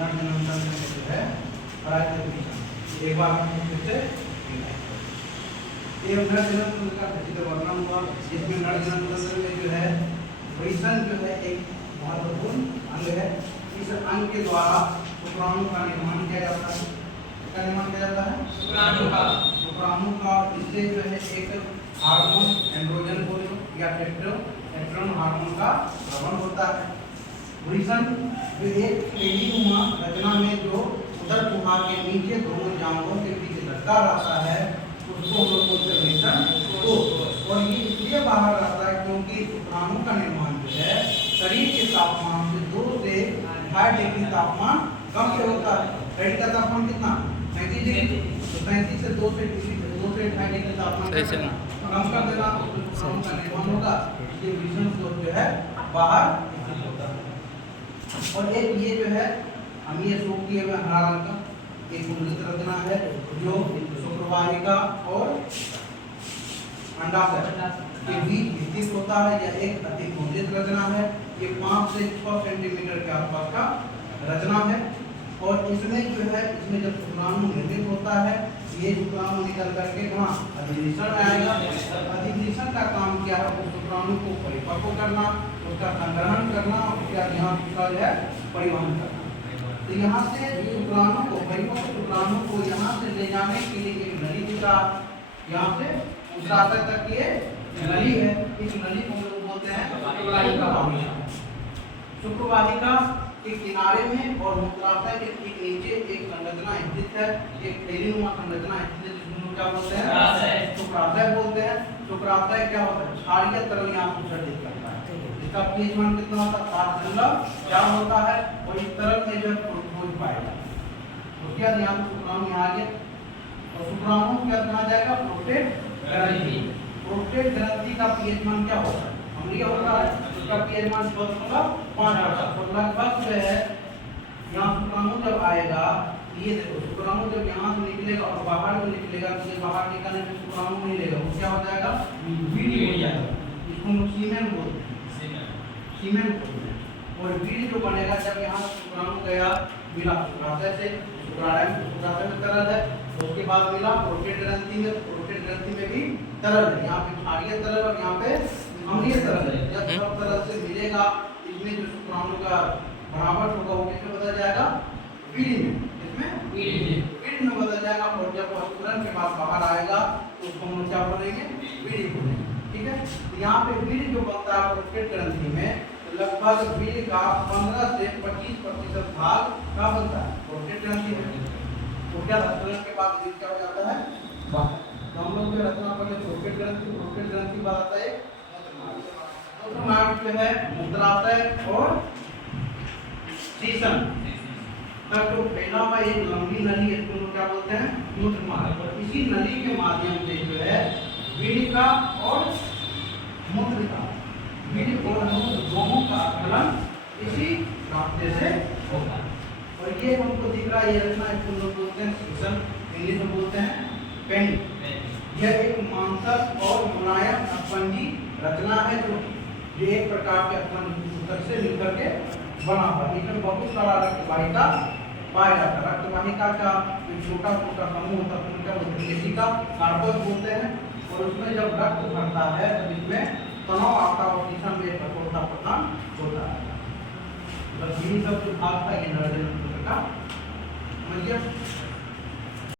नर जन्म तंत्र में जो है परागीय एक बार हम फिर से ये नर जन्म तंत्र का विस्तृत वर्णन हुआ, जिसमें नर जन्म तंत्र में जो है वृषण जो है एक महत्वपूर्ण अंग है। इस अंग के द्वारा शुक्राणु का निर्माण किया जाता है। क्या निर्माण किया जाता है? शुक्राणु का। इससे जो है एक हार्मोन एंड्रोजन बोलो या टेस्टोस्टेरोन हार्मोन का स्रावन होता है। वृषण जो एक थैलीनुमा रचना में जो उदर गुहा के नीचे दोनों जांघों के बीच लटका रहता है, उसको हम लोग बोलते हैं वृषण। और ये इसलिए बाहर रहता है क्योंकि शुक्राणु का निर्माण जो है शरीर के तापमान से 2 से 2.5 डिग्री तापमान कम से होता है। शरीर का तापमान कितना? 35 डिग्री। तो 35 से 2 से 2.5 डिग्री तापमान कम कर देना, तो शुक्राणु का निर्माण होगा। ये वृषण जो है बाहर होता है। और एक ये जो है हम ये शो किए हुए हरा रंग का एक कुंडलित रचना है जो शुक्रवाहिका और अंडाशय के बीच स्थित होता है। यह एक अति कुंडलित रचना है। ये 5 से 6 सेंटीमीटर के आसपास का रचना है। और इसमें जो है इसमें जब शुक्राणु निर्मित होता है, ये शुक्राणु निकल करके कहाँ अधिनिषण आएगा। अधिनिषण का काम क्या है? उस शुक्राणु को परिपक्व करना, उसका संग्रहण करना और उसका यहाँ जो है परिवहन करना। तो यहाँ से शुक्राणु को परिपक्व शुक्राणु को यहाँ से ले जाने के लिए एक नली दिख रहा है। यहाँ से उस आशय तक ये नली है। इस नली को हम लोग बोलते हैं शुक्रवाहिका। शुक्रवाहिका के किनारे में और मूत्राशय के ठीक नीचे एक संरचना स्थित है, एक थैलीनुमा संरचना स्थित है, जिसको क्या बोलते हैं? शुक्राशय बोलते हैं। शुक्राशय क्या होता है? क्षारीय तरल यहाँ पर उत्सर्जित करता है। इसका पीएच मान कितना होता है? 7.4 होता है। और इस तरल में जो ग्लूकोज पाएगा तो क्या यहाँ पर शुक्राणु यहाँ आ गया और शुक्राणु क्या कहा जाएगा? प्रोस्टेट ग्रंथि। प्रोस्टेट ग्रंथि का पीएच मान क्या होता है? अम्लीय होता है। उसका पीएच मान 6.5 होता है। तो लगभग जो है यहाँ शुक्राणु जब आएगा, ये देखो शुक्राणु जब यहाँ से निकलेगा और बाहर में निकलेगा, तो ये बाहर निकलने में शुक्राणु नहीं रहेगा, वो क्या हो जाएगा? बीड़ी हो जाएगा। इसको हम सीमेन बोलते हैं। सीमेन बोलते हैं। और बीड़ी जो बनेगा जब यहाँ शुक्राणु गया मिला शुक्राशय से, शुक्राशय में तरल है, तो उसके बाद मिला प्रोस्टेट ग्रंथि में, प्रोस्टेट ग्रंथि में भी तरल है। यहाँ पे क्षारीय तरल और यहाँ पे अम्लीय तरल है। जब सब तरल से मिलेगा, इसमें जो शुक्राणु का बनावट होगा वो किसमें बदल जाएगा? बीड़ी में। इसमें बीड़ी में बदल जाएगा। और जब अंकुरन के बाद बाहर आएगा तो उसको हम क्या बोलेंगे? बीड़ी बोलेंगे। ठीक है। तो यहाँ पे बीड़ी जो बनता है प्रोस्टेट ग्रंथि में, लगभग बीड़ी का 15 से 25% भाग का बनता है प्रोस्टेट ग्रंथि में। तो क्या अंकुरन के बाद बीड़ी क्या हो जाता है? बाहर। तो हम लोग जो रचना पहले प्रोस्टेट ग्रंथि बाद आता है मूत्रनाट जो है मूत्राशय और शीशन तक जो फैला हुआ एक लंबी नली, इसको क्या बोलते हैं? मूत्रमार्ग। और इसी नली के माध्यम से जो है वीणिका और मूत्र का, वीणि और मूत्र दोनों का आकलन इसी रास्ते से होगा। और ये हमको दिख रहा है, ये रचना इसको लोग बोलते हैं शीशन, इंग्लिश में बोलते हैं पेनी। यह एक मांसल और मुलायम स्पंजी रचना है जो एक प्रकार के स्पंज से मिलकर के बना हुआ। इसमें बहुत सारा रक्तवाहिका पाया जाता है। रक्तवाहिका का एक छोटा छोटा समूह होता है, उनका केशिका कार्पस बोलते हैं। और उसमें जब रक्त भरता है तो इसमें तनाव आता है और शीशन में कठोरता प्रदान होता है। बस यही सब जो भाग था ये नर जन्म तंत्र का। समझिए।